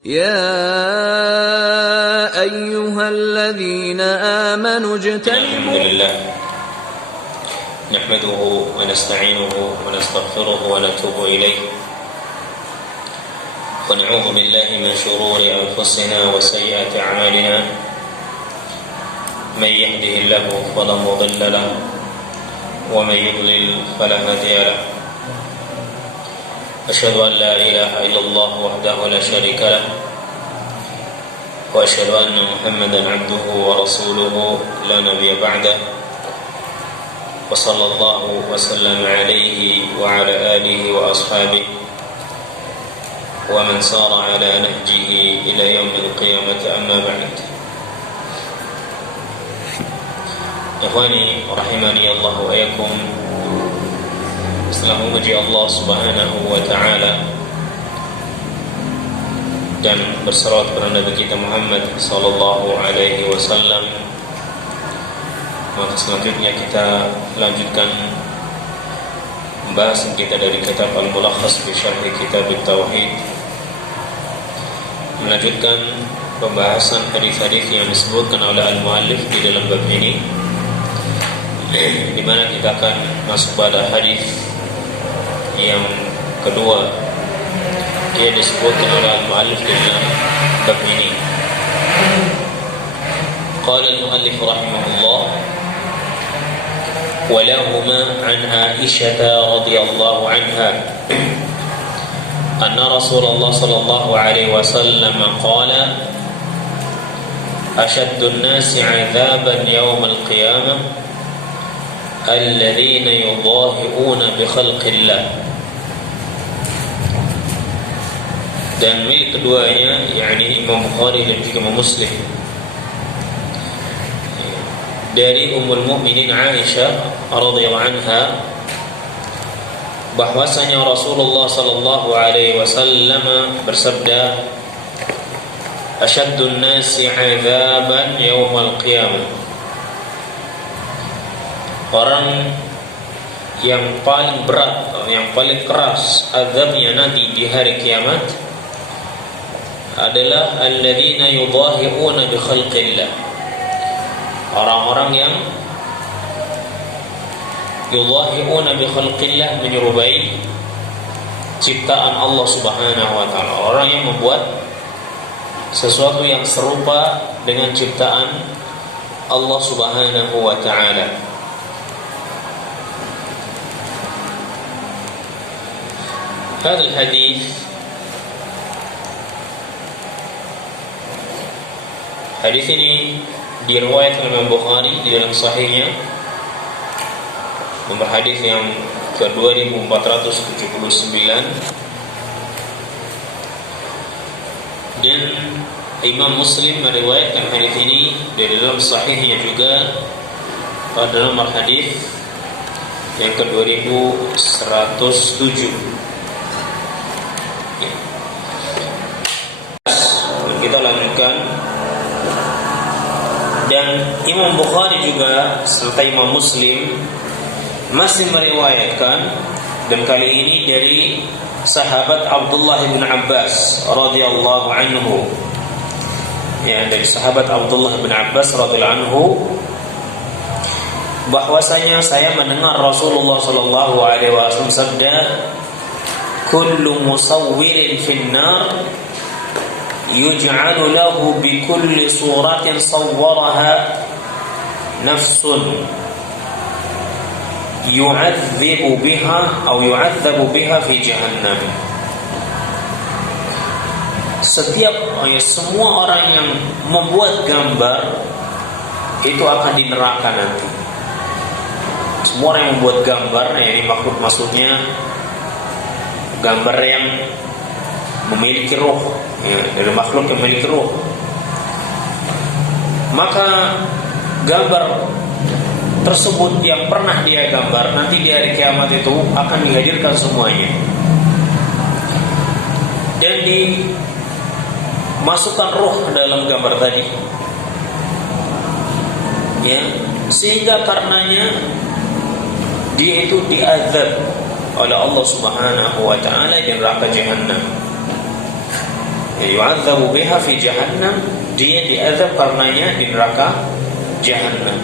يا أيها الذين آمنوا الحمد اجتنبوا لله نحمده ونستعينه ونستغفره ونتوب إليه ونعوذ بالله من شرور أنفسنا وسيئات أعمالنا من يهده الله فلا مضل له ومن يضلل فلا هادي له أشهد أن لا إله إلا الله وحده لا شريك له وأشهد أن محمدا عبده ورسوله لا نبي بعده وصلى الله وسلم عليه وعلى آله وأصحابه ومن سار على نهجه إلى يوم القيامة أما بعد. Ikhwani rahimani Allah wa iyyakum. Setelah memuji Allah Subhanahu wa taala dan bersalawat kepada Nabi kita Muhammad sallallahu alaihi wasallam, maka selanjutnya kita lanjutkan pembahasan kita dari kitab Al-Mulakhas fi Syarh Kitab At-Tauhid, melanjutkan pembahasan hadis-hadis yang disebutkan oleh al-muallif di dalam bab ini, di mana kita akan masuk pada hadis yang kedua yang disebutkan oleh al-muallif di dalam bab ini. Qala al-muallif rahimahullah: ولهما عن عائشة رضي الله عنها أن رسول الله صلى الله عليه وسلم قال: أشد الناس عذابا يوم القيامة الذين يضاهئون بخلق الله. Dan milik keduanya, yakni Imam Bukhari dan juga Imam Muslim, dari Ummul Mukminin Aisyah radhiyallahu anha, bahwasanya Rasulullah sallallahu alaihi wasallam bersabda: "Ashaddun nasi 'adzaban yaumal qiyamah." Orang yang paling berat, yang paling keras azabnya nanti di hari kiamat adalah alladzina yudahi'una bi khalqillah. Orang-orang yang yudahi'una bi khalqillah, menyerupai ciptaan Allah Subhanahu wa taala. Orang yang membuat sesuatu yang serupa dengan ciptaan Allah Subhanahu wa taala. Hadis ini diriwayatkan oleh Imam Bukhari di dalam sahihnya, nomor hadis yang ke-2479, dan Imam Muslim meriwayatkan hadis ini di dalam sahihnya juga pada nomor hadis yang ke-2107. Kita lanjutkan. Dan Imam Bukhari juga serta Imam Muslim masih meriwayatkan, dan kali ini dari sahabat Abdullah bin Abbas radhiyallahu anhu. Ya, dari sahabat Abdullah bin Abbas radhiyallahu anhu, bahwasanya saya mendengar Rasulullah sallallahu alaihi wasallam sabda: "Kullu musawwirin fin nar yuj'alu lahu bi kulli suratin sawwaraha nafsun yu'adzibu biha atau yu'adzabu biha fi jahannam." Semua orang yang membuat gambar itu akan di neraka nanti. Semua orang yang membuat gambar, ini maksudnya gambar yang memiliki ruh, ya, dari makhluk yang memiliki ruh, maka gambar tersebut yang pernah dia gambar nanti di hari kiamat itu akan dihadirkan semuanya dan dimasukkan ruh ke dalam gambar tadi, ya, sehingga karenanya dia itu diazab oleh Allah Subhanahu wa taala di neraka Jahannam. yu'adzabu biha fi jahannam, dia diazab karenanya di neraka jahannam.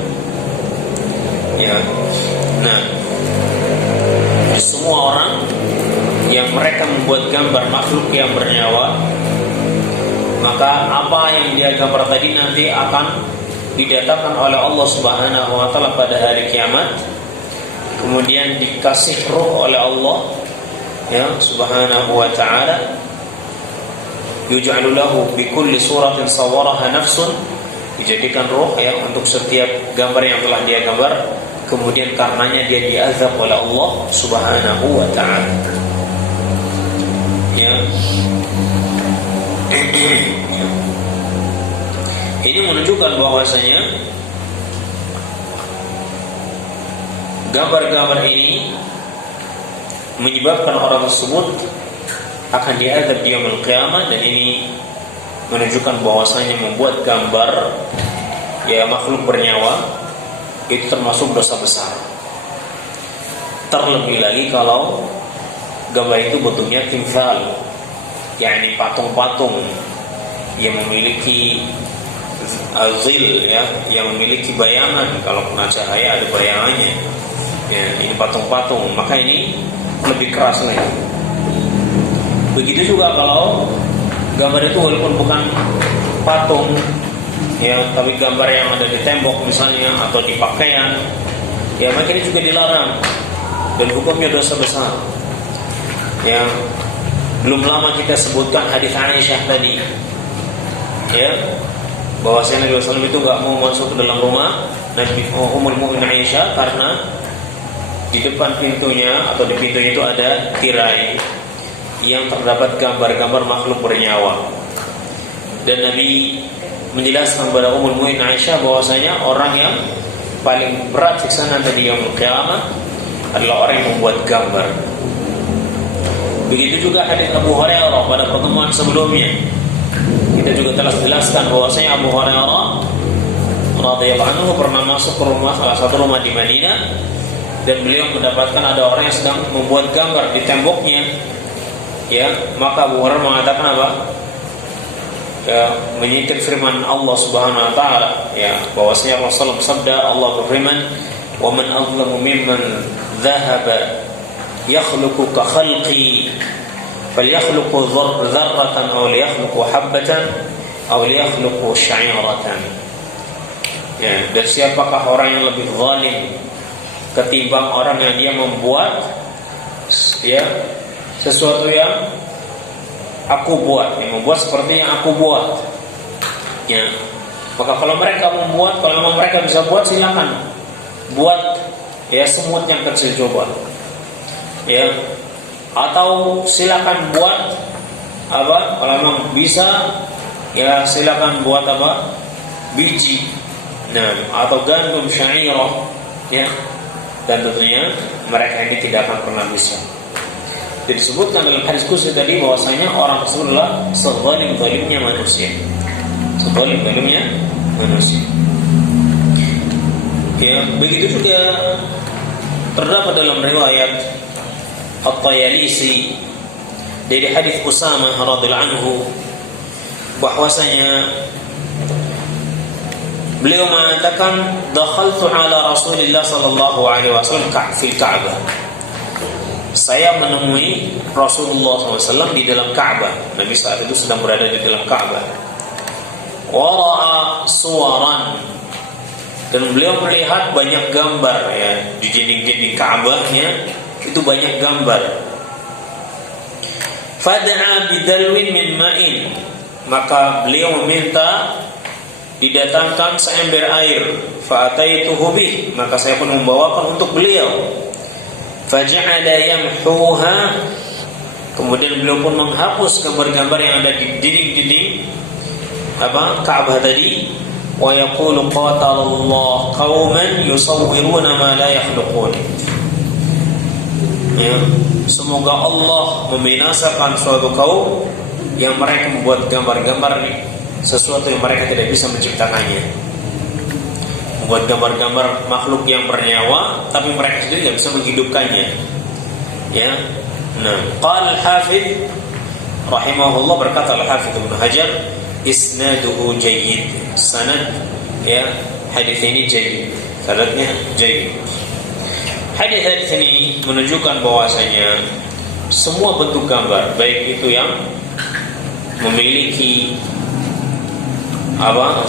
Ya. Nah, semua orang yang mereka membuat gambar makhluk yang bernyawa, maka apa yang dia gambar tadi nanti akan didatangkan oleh Allah Subhanahu wa taala pada hari kiamat, kemudian dikasih ruh oleh Allah ya Subhanahu wa taala, yuj'alu lahu bi kulli suratin sawwaraha nafsun, dijadikan ruh ya untuk setiap gambar yang telah dia gambar, kemudian karenanya dia diazab oleh Allah Subhanahu wa taala. Ya. Ini menunjukkan bahwasanya gambar-gambar ini menyebabkan orang tersebut akan diazab di yaumul qiyamah, dan ini menunjukkan bahwasanya membuat gambar ya makhluk bernyawa itu termasuk dosa besar. Terlebih lagi kalau gambar itu bentuknya timsal, yakni patung-patung yang memiliki azil ya, yang memiliki bayangan. Kalau kena cahaya ada bayangannya ya, ini patung-patung, maka ini lebih keras lagi. Begitu juga kalau gambar itu walaupun bukan patung ya, tapi gambar yang ada di tembok misalnya atau di pakaian ya, maka ini juga dilarang dan hukumnya dosa besar. Ya, belum lama kita sebutkan hadis Aisyah tadi ya, bahwasanya Nabi SAW itu nggak mau masuk ke dalam rumah Nabi Ummul Mukminin Aisyah karena di depan pintunya atau di pintunya itu ada tirai yang terdapat gambar-gambar makhluk bernyawa, dan Nabi menjelaskan kepada Ummul Mukminin Aisyah bahwasanya orang yang paling berat siksaan di yaumul qiyamah adalah orang yang membuat gambar. Begitu juga hadis Abu Hurairah pada pertemuan sebelumnya. Kita juga telah jelaskan bahwasanya Abu Hurairah radhiyallahu anhu pernah masuk ke rumah, salah satu rumah di Madinah, dan beliau mendapatkan ada orang yang sedang membuat gambar di temboknya. Ya, maka Abu Hurairah mengatakan apa? Ya, menyitir firman Allah Subhanahu wa taala ya, bahwasanya Rasulullah bersabda, Allah berfirman, "Wa man azlamu mimman dhahaba yakhluqu ka khalqi falyakhluqu dzarratan aw liyakhluqu habbatan aw liyakhluqu sya'iratan." Ya, dan siapakah orang yang lebih zalim ketimbang orang yang dia membuat ya sesuatu yang aku buat, yang membuat seperti yang aku buat. Ya, maka kalau mereka membuat, kalau memang mereka bisa buat, silakan buat ya semut yang kecil coba. Ya, atau silakan buat apa? Kalau memang bisa, ya silakan buat apa? Biji, nah, atau gandum syairah, ya. Dan tentunya mereka ini tidak akan pernah bisa. Jadi disebutkan dalam hadis qudsi tadi bahwasanya orang tersebut adalah sezalim-zalimnya manusia. Sezalim-zalimnya manusia. Ya, begitu juga terdapat dalam riwayat At-Tayalisi dari hadis Usamah radhiyallahu anhu bahwasanya beliau mengatakan, dakhaltu ala Rasulillah sallallahu alaihi wasallam fil Ka'bah. Saya menemui Rasulullah SAW di dalam Ka'bah. Nabi saat itu sedang berada di dalam Ka'bah. Wara'a suwaran, dan beliau melihat banyak gambar ya di dinding-dinding Ka'bahnya, itu banyak gambar. Fada'a bidalwin min ma'in, maka beliau meminta didatangkan seember air. Fa'ataituhu bih, maka saya pun membawakan untuk beliau. Faja'ala yamhuha, kemudian beliau pun menghapus gambar-gambar yang ada di dinding-dinding Ka'bah tadi. Wa yaqulu qatalallahu qauman yusawwiruna ma la yakhluqun. Ya, semoga Allah membinasakan suatu kaum yang mereka membuat gambar-gambar sesuatu yang mereka tidak bisa menciptakannya. Membuat gambar-gambar makhluk yang bernyawa tapi mereka sendiri tidak bisa menghidupkannya. Ya. Nah, qala al-Hafidz rahimahullah berkata Al-Hafidz Ibnu Hajar, isnaduhu jayyid, sanad ya hadis ini jayyid, sanadnya jayyid. Hadis ini menunjukkan bahwasanya semua bentuk gambar, baik itu yang memiliki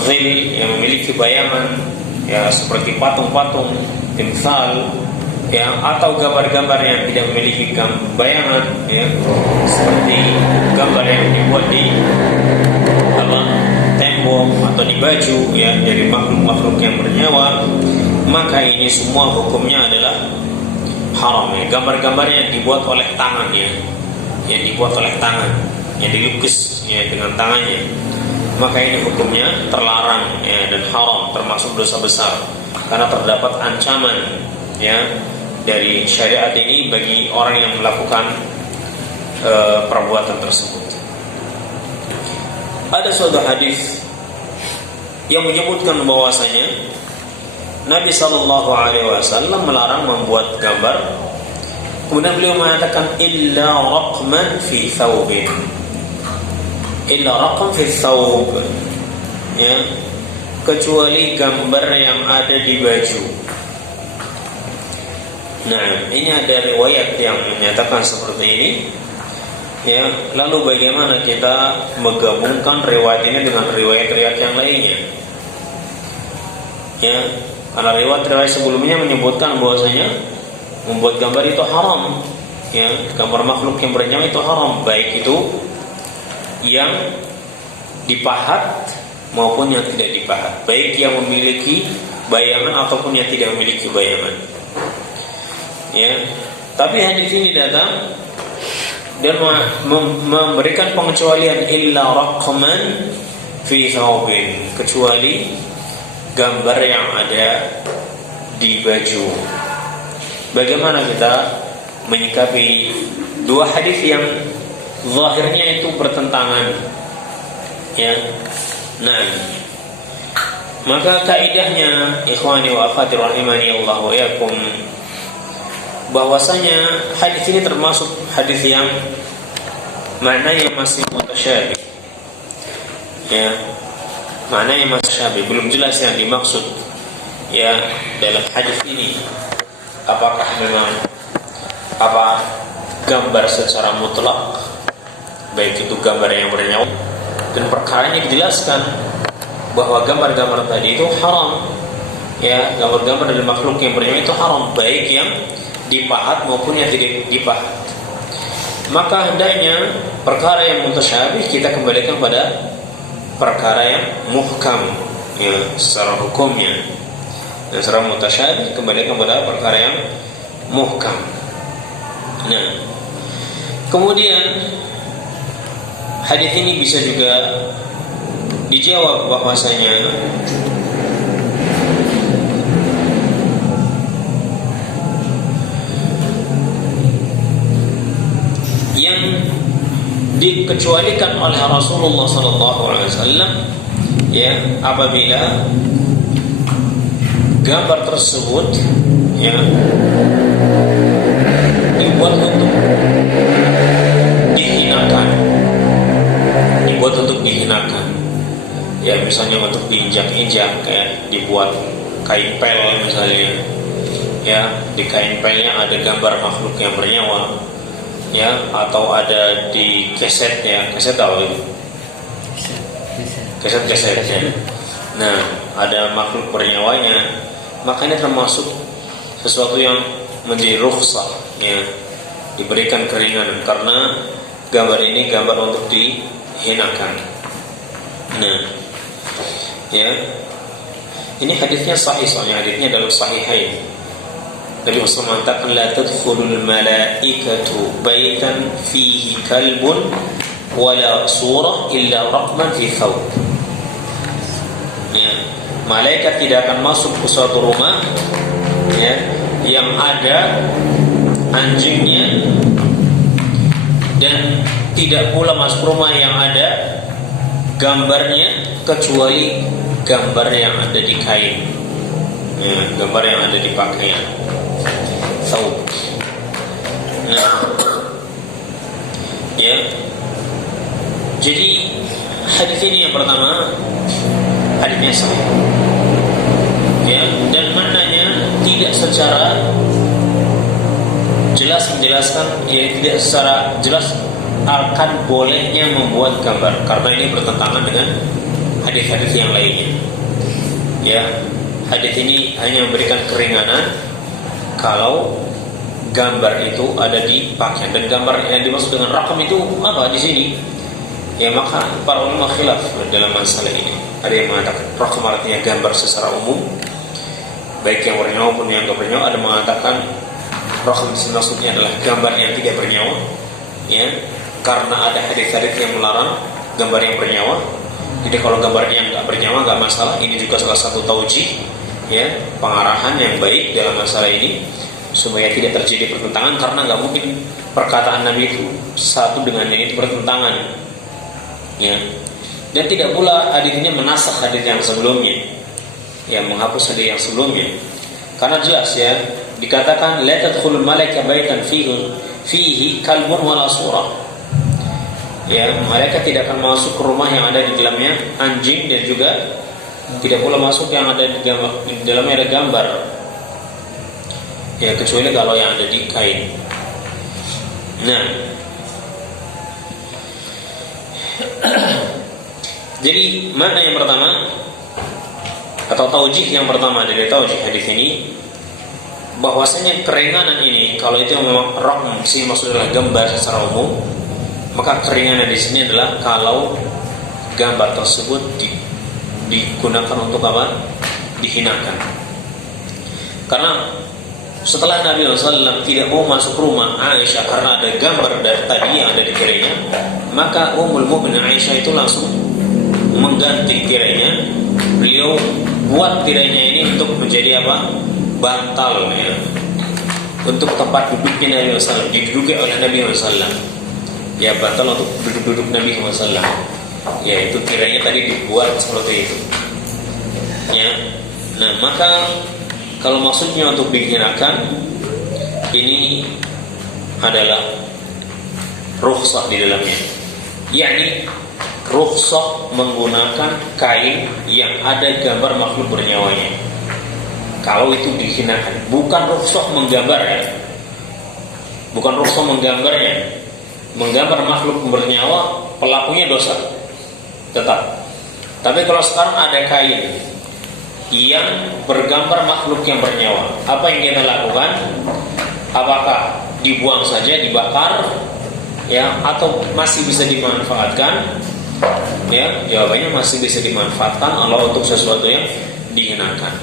zil, yang memiliki bayangan ya seperti patung-patung, timsal ya, atau gambar-gambar yang tidak memiliki bayangan ya, seperti gambar yang dibuat di tembok atau di baju ya dari makhluk-makhluk yang bernyawa, maka ini semua hukumnya adalah haram ya. Gambar-gambar yang dibuat oleh tangan ya, yang dibuat oleh tangan, yang dilukis ya dengan tangannya, maka ini hukumnya terlarang ya, dan haram, termasuk dosa besar, karena terdapat ancaman ya dari syariat ini bagi orang yang melakukan perbuatan tersebut. Ada suatu hadis yang menyebutkan bahwasanya Nabi SAW melarang membuat gambar. Kemudian beliau mengatakan illa raqman fi thawbin, illa raqam fi thawb ya, kecuali gambar yang ada di baju. Nah, ini ada riwayat yang menyatakan seperti ini ya. Lalu bagaimana kita menggabungkan riwayat ini dengan riwayat-riwayat yang lainnya ya? Karena riwayat-riwayat sebelumnya menyebutkan bahwasanya membuat gambar itu haram ya, gambar makhluk yang bernyawa itu haram, baik itu yang dipahat maupun yang tidak dipahat, baik yang memiliki bayangan ataupun yang tidak memiliki bayangan ya. Tapi hadis ini datang dan memberikan pengecualian illa raqman fi thawbin, kecuali gambar yang ada di baju. Bagaimana kita menyikapi dua hadis yang zahirnya itu bertentangan ya? Nah, maka kaidahnya ikhwani wa akhwati rahimani Allah wa yakum, bahwasanya hadis ini termasuk hadis yang maknanya masih mutasyabih ya, maknanya masih syabih, belum jelas yang dimaksud ya dalam hadis ini. Apakah memang gambar secara mutlak, baik itu gambar yang bernyawa, dan perkaranya dijelaskan bahwa gambar-gambar tadi itu haram ya, gambar-gambar dari makhluk yang bernyawa itu haram, baik yang dipahat maupun yang tidak dipahat. Maka hendaknya perkara yang mutasyabih kita kembalikan pada perkara yang muhkam ya secara hukumnya, dan secara mutasyabih kembalikan kepada perkara yang muhkam. Nah, kemudian hadis ini bisa juga dijawab bahwasanya yang dikecualikan oleh Rasulullah SAW ya, apabila gambar tersebut ya dibuat untuk dihinakan ya, misalnya untuk diinjak-injak, kayak dibuat kain pel misalnya ya, di kain pelnya ada gambar makhluk yang bernyawa ya, atau ada di keset ya, keset apa itu? Keset ya. Nah, ada makhluk bernyawanya, maka ini termasuk sesuatu yang menjadi rukhsah ya, diberikan keringanan karena gambar ini gambar untuk dihinakan. Nah, ya, ini hadisnya sahih, soalnya hadisnya dalam sahihain. Nabi Muhammad mengatakan la tadkhulul malaikatu baitan fihi kalbun wala surah illa raqman fi thawb. Ya, malaikat tidak akan masuk ke suatu rumah ya yang ada anjingnya, dan tidak pula masuk rumah yang ada gambarnya kecuali gambar yang ada di kain ya, gambar yang ada di pakaian thawb. Nah, ya, Jadi hadis ini yang pertama hadisnya sahih, ya, dan maknanya tidak secara jelas menjelaskan, ya, tidak secara jelas akan bolehnya membuat gambar, karena ini bertentangan dengan hadis-hadis yang lainnya. Ya, hadis ini hanya memberikan keringanan kalau gambar itu ada di pakaian, dan gambar yang dimaksud dengan rakam itu apa di sini? Ya, maka para ulama khilaf dalam masalah ini. Ada yang mengatakan rakam artinya gambar secara umum, baik yang bernyawa maupun yang tidak bernyawa. Ada mengatakan rakam maksudnya adalah gambar yang tidak bernyawa, ya, karena ada hadis-hadis yang melarang gambar yang bernyawa. Jadi kalau gambarnya nggak bernyawa nggak masalah. Ini juga salah satu taujih, ya, pengarahan yang baik dalam masalah ini supaya tidak terjadi pertentangan, karena nggak mungkin perkataan Nabi itu satu dengan yang itu bertentangan, ya. Dan tidak pula hadisnya menasakh hadis yang sebelumnya, ya, menghapus hadis yang sebelumnya, karena jelas, ya, dikatakan la tadkhulul malaika baitan fihi kalbun wala surah. Ya, mereka tidak akan masuk ke rumah yang ada di dalamnya anjing, dan juga tidak pula masuk yang ada di dalamnya ada gambar, ya, kecuali kalau yang ada di kain. Nah, jadi makna yang pertama atau taujih yang pertama dari taujih hadis ini, bahwasanya keringanan ini kalau itu memang rakm sih maksudnya adalah gambar secara umum, maka keringanan di sini adalah kalau gambar tersebut digunakan untuk apa? Dihinakan. Karena setelah Nabi SAW tidak mau masuk rumah Aisyah karena ada gambar dari tadi yang ada di tirainya, maka Ummul Mukminin Aisyah itu langsung mengganti tirainya. Beliau buat tirainya ini untuk menjadi apa? Bantal, ya, untuk tempat duduknya Nabi SAW, diduduki oleh Nabi SAW. Ya, bantal untuk duduk-duduk Nabi SAW. Ya, itu tirainya tadi dibuat seperti itu, ya. Nah, maka kalau maksudnya untuk dihinakan, ini adalah rukhsah di dalamnya, yakni rukhsah menggunakan kain yang ada gambar makhluk bernyawanya. Kalau itu dihinakan, bukan rukhsah menggambar, ya, bukan rukhsah menggambarnya. Menggambar makhluk bernyawa, pelakunya dosa tetap. Tapi kalau sekarang ada kain yang bergambar makhluk yang bernyawa, apa yang kita lakukan? Apakah dibuang saja, dibakar, ya, atau masih bisa dimanfaatkan? Ya, jawabannya masih bisa dimanfaatkan Allah untuk sesuatu yang dihinakan.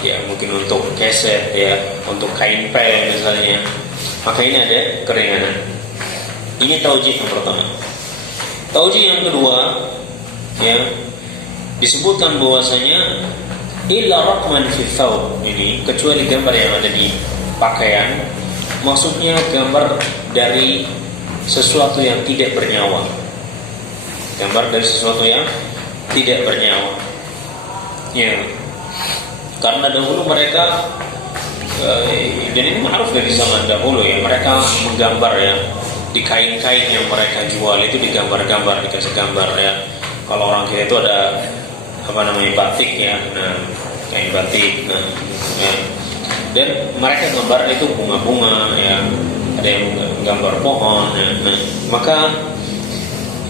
Ya, mungkin untuk keset, ya, untuk kain pel misalnya. Maka ini ada keringanan. Ini taujih yang pertama. Taujih yang kedua, ya, disebutkan bahwasanya illa raqman fi thawb, ini kecuali gambar yang ada di pakaian, maksudnya gambar dari sesuatu yang tidak bernyawa. Gambar dari sesuatu yang tidak bernyawa. Ya. Karena dahulu mereka dan ini ma'ruf dari zaman dahulu, ya, mereka menggambar, ya, di kain-kain yang mereka jual itu digambar-gambar, dikasih gambar, ya. Kalau orang kita itu ada apa namanya batik, ya, nah, kain batik, nah, ya. Dan mereka gambar itu bunga-bunga, ya, ada yang gambar pohon, ya. Nah, maka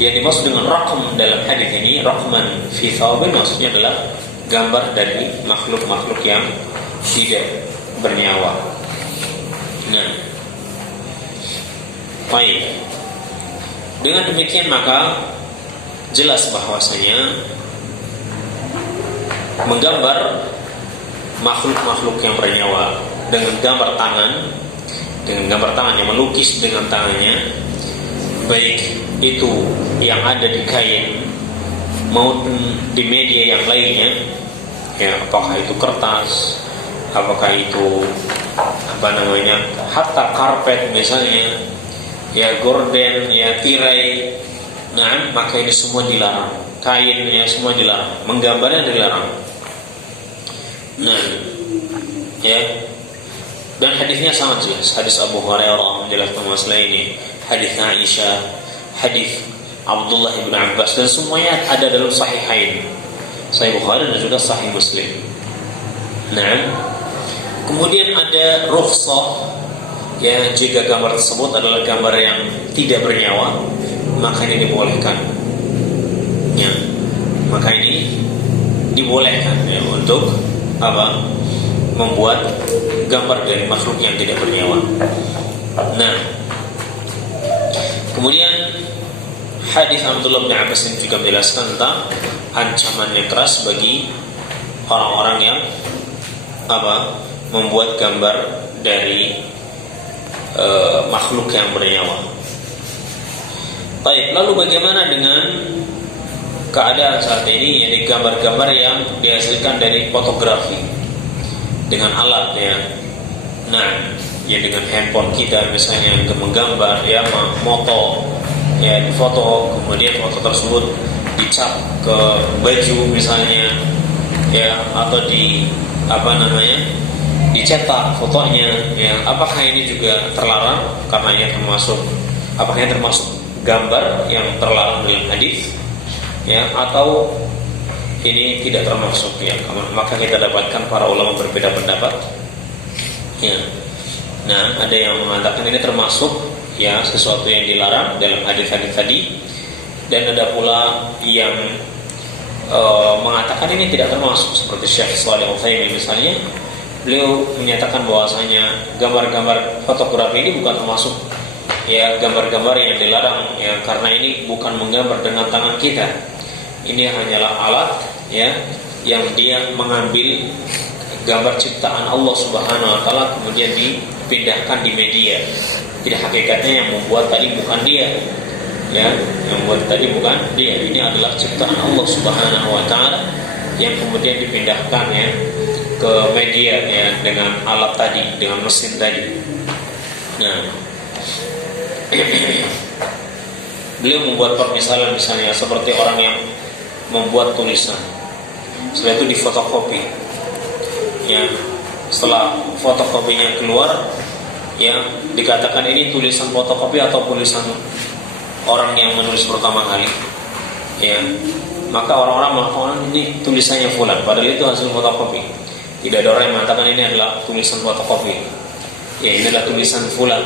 yang dimaksud dengan raqam dalam hadis ini, raqman fi thawbin, maksudnya adalah gambar dari makhluk-makhluk yang tidak bernyawa. Nah, baik. Dengan demikian maka jelas bahwasanya menggambar makhluk-makhluk yang bernyawa dengan gambar tangan yang melukis dengan tangannya, baik itu yang ada di kain maupun di media yang lainnya, ya, apakah itu kertas, apakah itu apa namanya, hatta karpet misalnya, ya, gorden, ya, tirai, nah, maka ini semua dilarang. Kainnya semua dilarang, menggambarnya dilarang. Nah, ya, dan hadisnya sangat jelas. Hadis Abu Hurairah menjelaskan masalah ini, hadis Aisyah, hadis Abdullah bin Abbas, dan semuanya ada dalam Sahihain, Sahih Bukhari dan juga Sahih Muslim. Nah, kemudian ada rukhsah, ya, jika gambar tersebut adalah gambar yang tidak bernyawa, maka ini dibolehkan. Ya, maka ini dibolehkan, ya, untuk apa? Membuat gambar dari makhluk yang tidak bernyawa. Nah, kemudian hadis Abdullah bin Abbas ini juga menjelaskan tentang ancaman yang keras bagi orang-orang yang apa? Membuat gambar dari makhluk yang bernyawa. Baik, lalu bagaimana dengan keadaan saat ini, yaitu gambar-gambar yang dihasilkan dari fotografi dengan alat, ya. Nah, ya, dengan handphone kita misalnya menggambar, ya, moto, ya, difoto, kemudian foto tersebut dicap ke baju misalnya, ya, atau dicetak fotonya, ya. Apakah ini juga terlarang? Karena ini apakah ini termasuk gambar yang terlarang dalam hadis, ya, atau ini tidak termasuk, ya? Maka kita dapatkan para ulama berbeda pendapat, ya. Nah, ada yang mengatakan ini termasuk, ya, sesuatu yang dilarang dalam hadis-hadis tadi, dan ada pula yang mengatakan ini tidak termasuk, seperti Syekh Shalih Al-Utsaimin misalnya. Beliau menyatakan bahwasanya gambar-gambar fotografi ini bukan termasuk, ya, gambar-gambar yang dilarang, ya, karena ini bukan menggambar dengan tangan kita. Ini hanyalah alat, ya, yang dia mengambil gambar ciptaan Allah Subhanahu wa taala kemudian dipindahkan di media. Tidak, hakikatnya yang membuat tadi bukan dia, ya, yang membuat tadi bukan dia. Ini adalah ciptaan Allah Subhanahu wa taala yang kemudian dipindahkan, ya, ke media, ya, dengan alat tadi, dengan mesin tadi. Nah, beliau membuat permisalan misalnya seperti orang yang membuat tulisan, setelah itu difotokopi, ya, setelah fotokopinya keluar, ya, dikatakan ini tulisan fotokopi atau tulisan orang yang menulis pertama kali, ya, maka orang-orang mengatakan ini tulisannya fulan, padahal itu hasil fotokopi. Tidak ada orang yang mengatakan ini adalah tulisan fotokopi, ya, ini adalah tulisan fulan,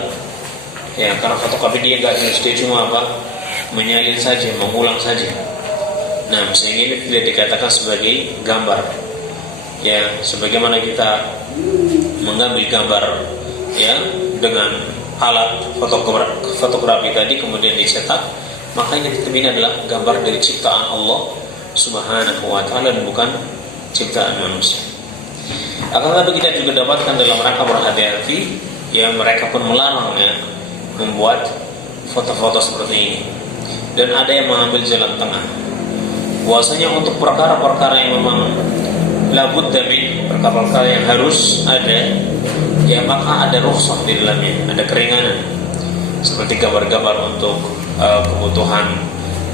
ya, karena fotokopi dia nggak tulis, dia cuma menyalin saja, mengulang saja. Nah, sehingga ini tidak dikatakan sebagai gambar, ya, sebagaimana kita mengambil gambar, ya, dengan alat fotografi tadi kemudian dicetak, maka ini adalah gambar dari ciptaan Allah Subhanahu wa taala dan bukan ciptaan manusia. Akan tetapi kita juga dapatkan dalam rangka berhati-hati, ya, mereka pun melarang, ya, membuat foto-foto seperti ini. Dan ada yang mengambil jalan tengah, bahwasanya untuk perkara-perkara yang memang labudda min, perkara-perkara yang harus ada, ya, maka ada rukhsah di dalamnya, ada keringanan, seperti gambar-gambar untuk kebutuhan,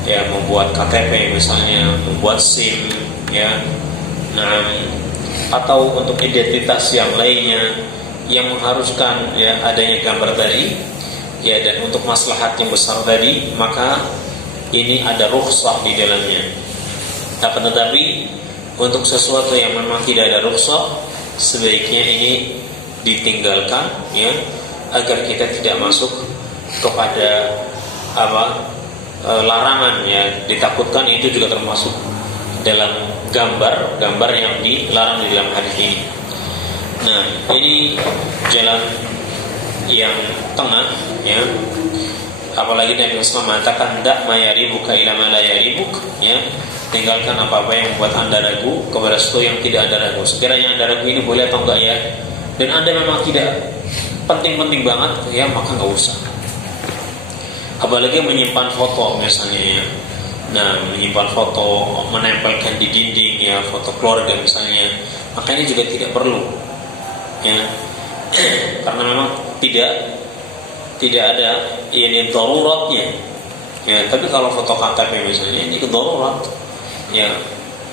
ya, membuat KTP misalnya, membuat SIM, ya, nah, atau untuk identitas yang lainnya yang mengharuskan, ya, adanya gambar tadi, ya, dan untuk maslahat yang besar tadi, maka ini ada rukhsah di dalamnya. Akan tetapi untuk sesuatu yang memang tidak ada rukhsah, sebaiknya ini ditinggalkan, ya, agar kita tidak masuk kepada larangan, ya, ditakutkan itu juga termasuk dalam gambar yang dilarang di dalam hadis ini. Nah, ini jalan yang tengah, ya, apalagi Nabi Muhammad mengatakan dak ma yaribuka ila ma la yaribuk, ya, tinggalkan apa-apa yang membuat anda ragu kepada sesuatu yang tidak ada ragu. Sekiranya anda ragu ini boleh atau enggak, ya, dan anda memang tidak penting-penting banget, ya, maka enggak usah. Apalagi menyimpan foto misalnya, ya. Nah, menyimpan foto, menempelkan di dinding, ya, foto keluarga misalnya, maka ini juga tidak perlu, ya, karena memang tidak ada ini daruratnya, ya. Tapi kalau foto KTP misalnya, ini kedarurat, ya,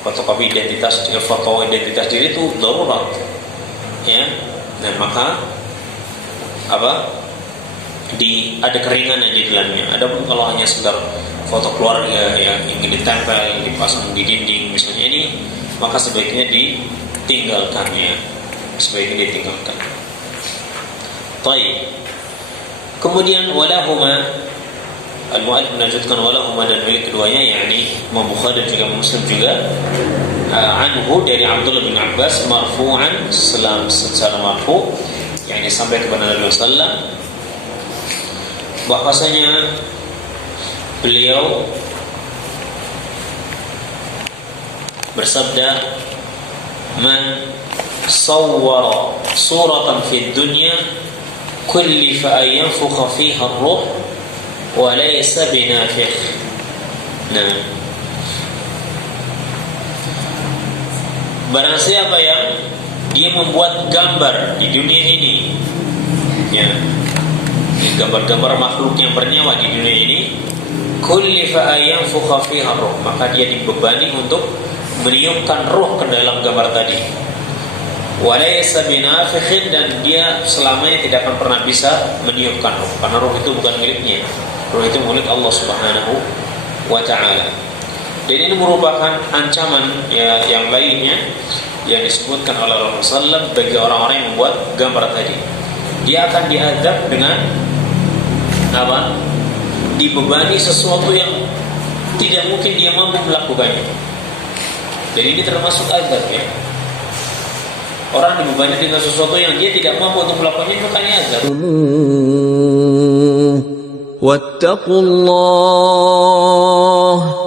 fotokopi identitas, foto identitas diri itu darurat, ya. Nah, maka ada keringanan di dalamnya. Adapun kalau hanya sekedar foto keluarga yang ingin ditempel, dipasang di dinding misalnya ini, maka sebaiknya ditinggalkannya. Sebaiknya ditinggalkan. Baik. Kemudian walahuma, al-mu'allif melanjutkan walahuma dan milik keduanya, yakni Imam Bukhari dan juga Muslim juga, anhu dari Abdullah bin Abbas marfu'an, secara marfu', yakni sampai kepada Nabi sallallahu alaihi wasallam, bahwasanya beliau bersabda, man sawwara suratan fid dunya kullifa an yanfukha fiha ar-ruh wa laysa binafikh. Nah, barang siapa yang dia membuat gambar di dunia ini, ya, gambar-gambar makhluk yang bernyawa di dunia ini, kullifa an yanfukha fiha ar-ruh, maka dia dibebani untuk meniupkan ruh ke dalam gambar tadi. Walaysa binafikhin, dan dia selamanya tidak akan pernah bisa meniupkan ruh, karena ruh itu bukan miliknya. Ruh itu milik Allah Subhanahu wa ta'ala. Dan ini merupakan ancaman ya, yang lainnya yang disebutkan oleh Rasulullah SAW bagi orang-orang yang membuat gambar tadi. Dia akan diazab dengan apa? Dibebani sesuatu yang tidak mungkin dia mampu melakukannya. Dan ini termasuk azab, ya. Orang dibebani dengan sesuatu yang dia tidak mampu untuk melakukannya, makanya azab. Wattaqullah